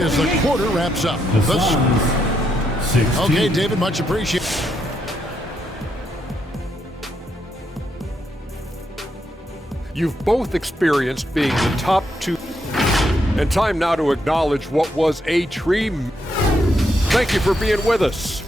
As the quarter wraps up. The Suns, 16. Okay, David, much appreciated. You've both experienced being the top two. And time now to acknowledge what was a dream. Thank you for being with us.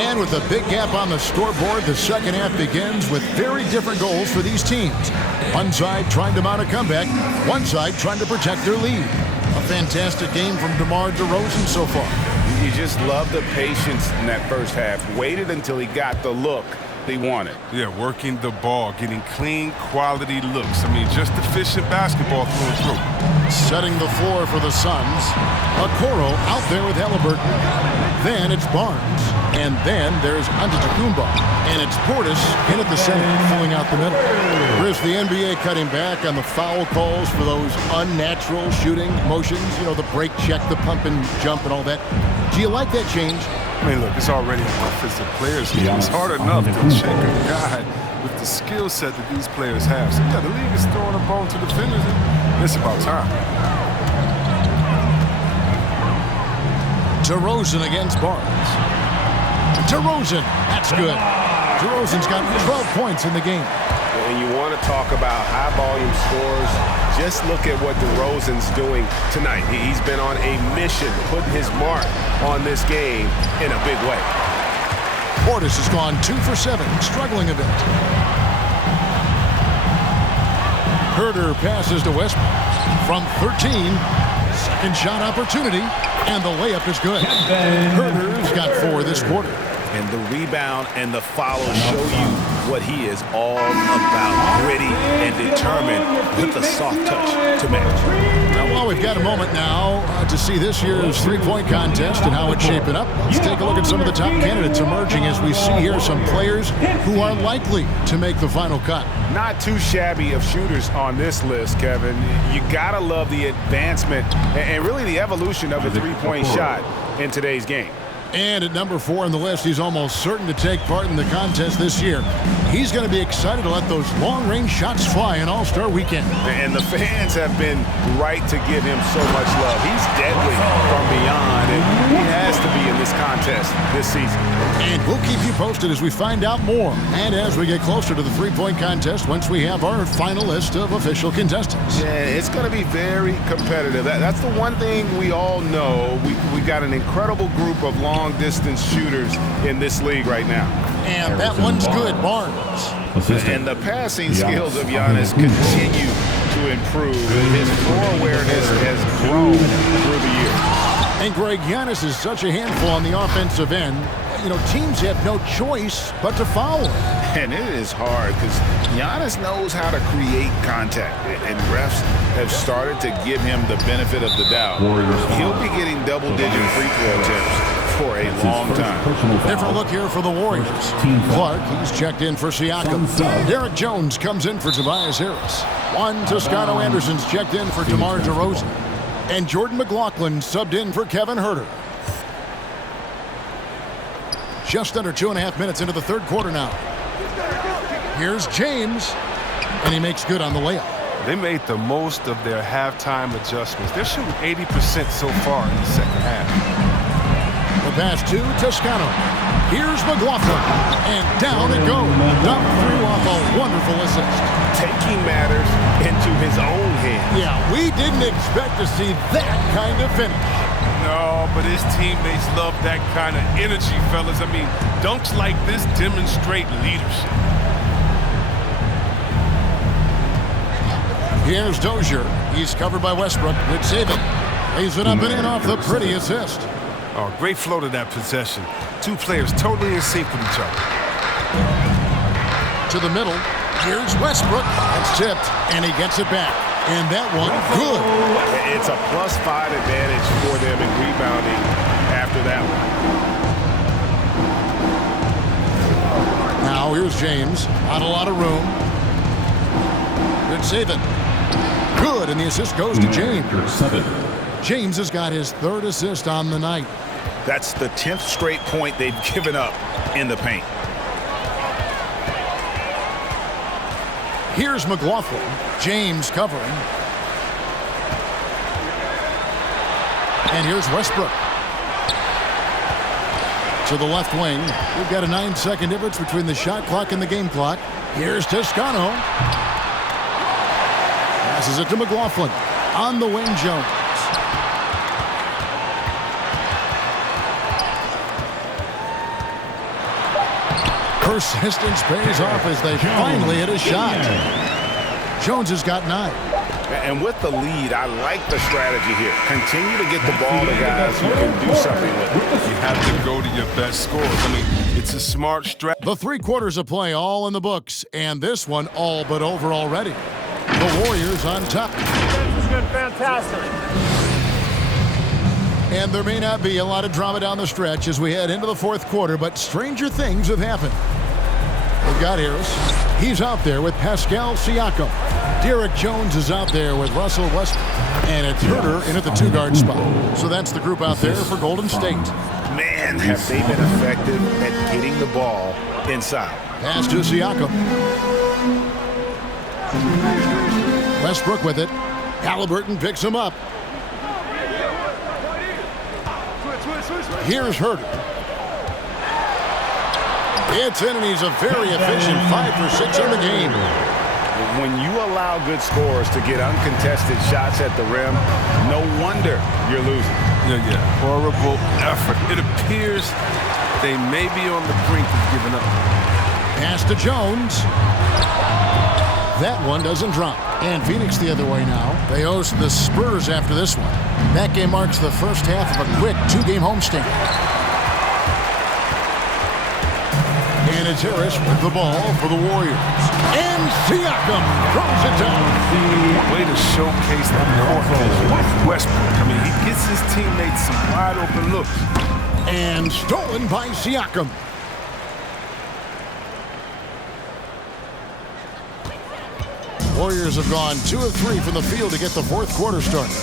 And with a big gap on the scoreboard, the second half begins with very different goals for these teams. One side trying to mount a comeback, one side trying to protect their lead. A fantastic game from DeMar DeRozan so far. You just love the patience in that first half. Waited until he got the look they wanted. Yeah, working the ball, getting clean, quality looks. I mean, just efficient basketball through and through. Setting the floor for the Suns. Okoro out there with Halliburton. Then it's Barnes. And then there's Antetokounmpo. And it's Portis in at the center, filling out the middle. Chris, the NBA cutting back on the foul calls for those unnatural shooting motions. You know, the break check, the pump and jump and all that. Do you like that change? I mean, look, it's already an offensive players game. It's hard enough to check a guy with the skill set that these players have. So, yeah, the league is throwing a bone to defenders, and it's about time. DeRozan against Barnes. DeRozan, that's good. DeRozan's got 12 points in the game. When you want to talk about high-volume scores, just look at what DeRozan's doing tonight. He's been on a mission, putting his mark on this game in a big way. Portis has gone 2 for 7, struggling a bit. Herter passes to Westbrook from 13. Second shot opportunity, and the layup is good. Herter's got 4 this quarter. And the rebound and the follow show you what he is all about. Gritty and determined with a soft touch to match. Now, well, we've got a moment now to see this year's three-point contest and how it's shaping up. Let's take a look at some of the top candidates emerging as we see here some players who are likely to make the final cut. Not too shabby of shooters on this list, Kevin. You gotta love the advancement and really the evolution of a three-point shot in today's game. And at number 4 on the list, he's almost certain to take part in the contest this year. He's going to be excited to let those long-range shots fly in All-Star Weekend. And the fans have been right to give him so much love. He's deadly from beyond, and he has to be in this contest this season. And we'll keep you posted as we find out more and as we get closer to the three-point contest once we have our final list of official contestants. Yeah, it's going to be very competitive. That's the one thing we all know. We got an incredible group of long-distance shooters in this league right now. And that one's good, Barnes. And the passing skills of Giannis continue to improve. His floor awareness has grown through the year. And Greg, Giannis is such a handful on the offensive end. You know, teams have no choice but to foul him. And it is hard because Giannis knows how to create contact. And refs have started to give him the benefit of the doubt. He'll be getting double-digit free throw attempts for a long time. Different look here for the Warriors. Clark, he's checked in for Siakam. Derek Jones comes in for Tobias Harris. Juan Toscano Anderson's checked in for DeMar DeRozan. And Jordan McLaughlin subbed in for Kevin Herter. Just under 2.5 minutes into the third quarter now. Here's James, and he makes good on the layup. They made the most of their halftime adjustments. They're shooting 80% so far in the second half. The pass to Toscano. Here's McLaughlin, and down it goes. Dump through off a wonderful assist. Taking matters into his own hands. Yeah, we didn't expect to see that kind of finish. No, but his teammates love that kind of energy, fellas. I mean, dunks like this demonstrate leadership. Here's Dozier. He's covered by Westbrook. Good saving. Lays it up and in off the pretty assist. Oh, great flow to that possession. Two players totally in sync with each other. To the middle. Here's Westbrook. It's tipped, and he gets it back. And that one, good. It's a +5 advantage for them in rebounding after that one. Now here's James. Not a lot of room. Good saving. Good, and the assist goes to James. James has got his 3rd assist on the night. That's the 10th straight point they've given up in the paint. Here's McLaughlin. James covering. And here's Westbrook. To the left wing. We've got a 9-second difference between the shot clock and the game clock. Here's Toscano. Passes it to McLaughlin. On the wing, Jones. Persistence pays off as they finally hit a shot. Jones has got 9. And with the lead, I like the strategy here. Continue to get the ball to guys who can do something with it. You have to go to your best scores. I mean, it's a smart strategy. The 3 quarters of play all in the books, and this one all but over already. The Warriors on top. This is good, fantastic. And there may not be a lot of drama down the stretch as we head into the 4th quarter, but stranger things have happened. We've got Harris. He's out there with Pascal Siakam. Derek Jones is out there with Russell Westbrook. And it's Herter in at the 2-guard spot. So that's the group out there for Golden State. Man, have they been effective at getting the ball inside. Pass to Siakam. Westbrook with it. Halliburton picks him up. Here's Herter. It's in, and he's a very efficient 5 for 6 in the game. When you allow good scorers to get uncontested shots at the rim, no wonder you're losing. Yeah. Horrible effort. It appears they may be on the brink of giving up. Pass to Jones. That one doesn't drop. And Phoenix the other way now. They host the Spurs after this one. That game marks the first half of a quick 2-game homestand. And it's Harris with the ball for the Warriors. And Siakam throws it down. Way to showcase the court vision. Westbrook, I mean, he gets his teammates some wide open looks. And stolen by Siakam. Warriors have gone 2 of 3 from the field to get the 4th quarter started.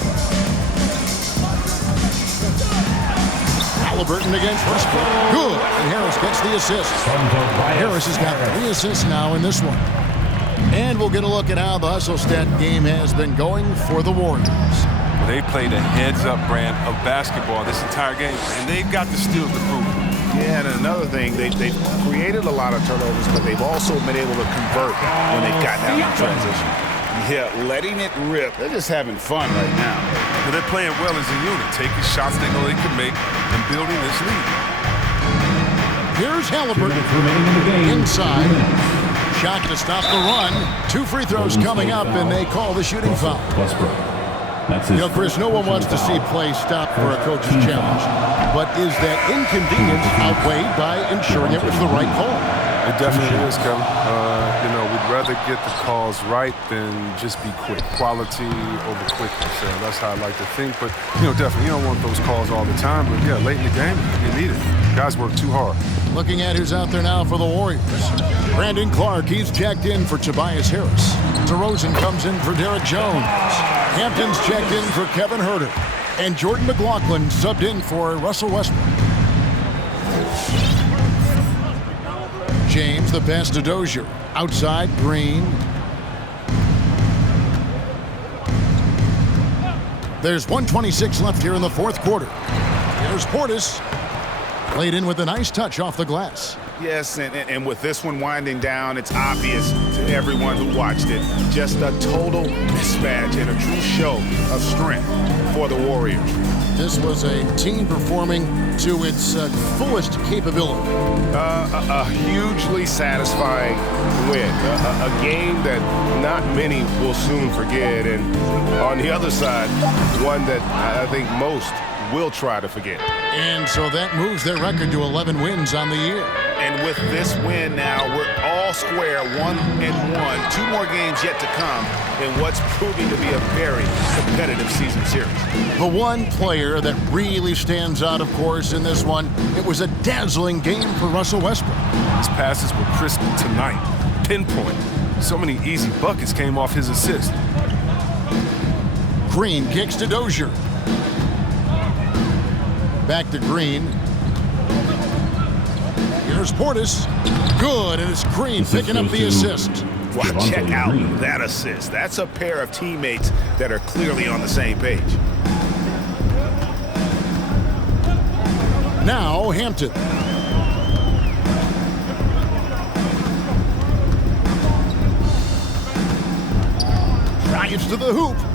Halliburton against Westbrook. Good. And Harris gets the assist. Harris has got 3 assists now in this one. And we'll get a look at how the hustle stat game has been going for the Warriors. They played a heads-up brand of basketball this entire game, and they've got the steals to prove it. Yeah, and another thing, they've created a lot of turnovers, but they've also been able to convert when they've gotten out of transition. Yeah, letting it rip. They're just having fun right now. But they're playing well as a unit, taking shots they know they can make and building this lead. Here's Halliburton inside. Shot to stop the run. 2 free throws coming up, and they call the shooting foul. You know, Chris, no one wants to see play stop for a coach's challenge. But is that inconvenience outweighed by ensuring it was the right call? It definitely is, Kevin. You know, we'd rather get the calls right than just be quick. Quality over quickness. That's how I like to think. But, you know, definitely, you don't want those calls all the time. But, yeah, late in the game, you need it. Guys work too hard. Looking at who's out there now for the Warriors. Brandon Clark, he's checked in for Tobias Harris. DeRozan comes in for Derek Jones. Hampton's checked in for Kevin Herter. And Jordan McLaughlin subbed in for Russell Westbrook. James, the pass to Dozier. Outside, Green. There's 1:26 left here in the 4th quarter. Here's Portis. Played in with a nice touch off the glass. Yes, and with this one winding down, it's obvious to everyone who watched it. Just a total mismatch and a true show of strength for the Warriors. This was a team performing to its fullest capability. A hugely satisfying win. A game that not many will soon forget. And on the other side, one that I think most will try to forget. And so that moves their record to 11 wins on the year. And with this win now, we're all square, 1-1. 2 more games yet to come in what's proving to be a very competitive season series. The one player that really stands out, of course, in this one, it was a dazzling game for Russell Westbrook. His passes were crisp tonight. Pinpoint. So many easy buckets came off his assist. Green kicks to Dozier. Back to Green. Here's Portis. Good, and it's Green picking up the assist. Wow, check out that assist. That's a pair of teammates that are clearly on the same page. Now Hampton. Drives to the hoop.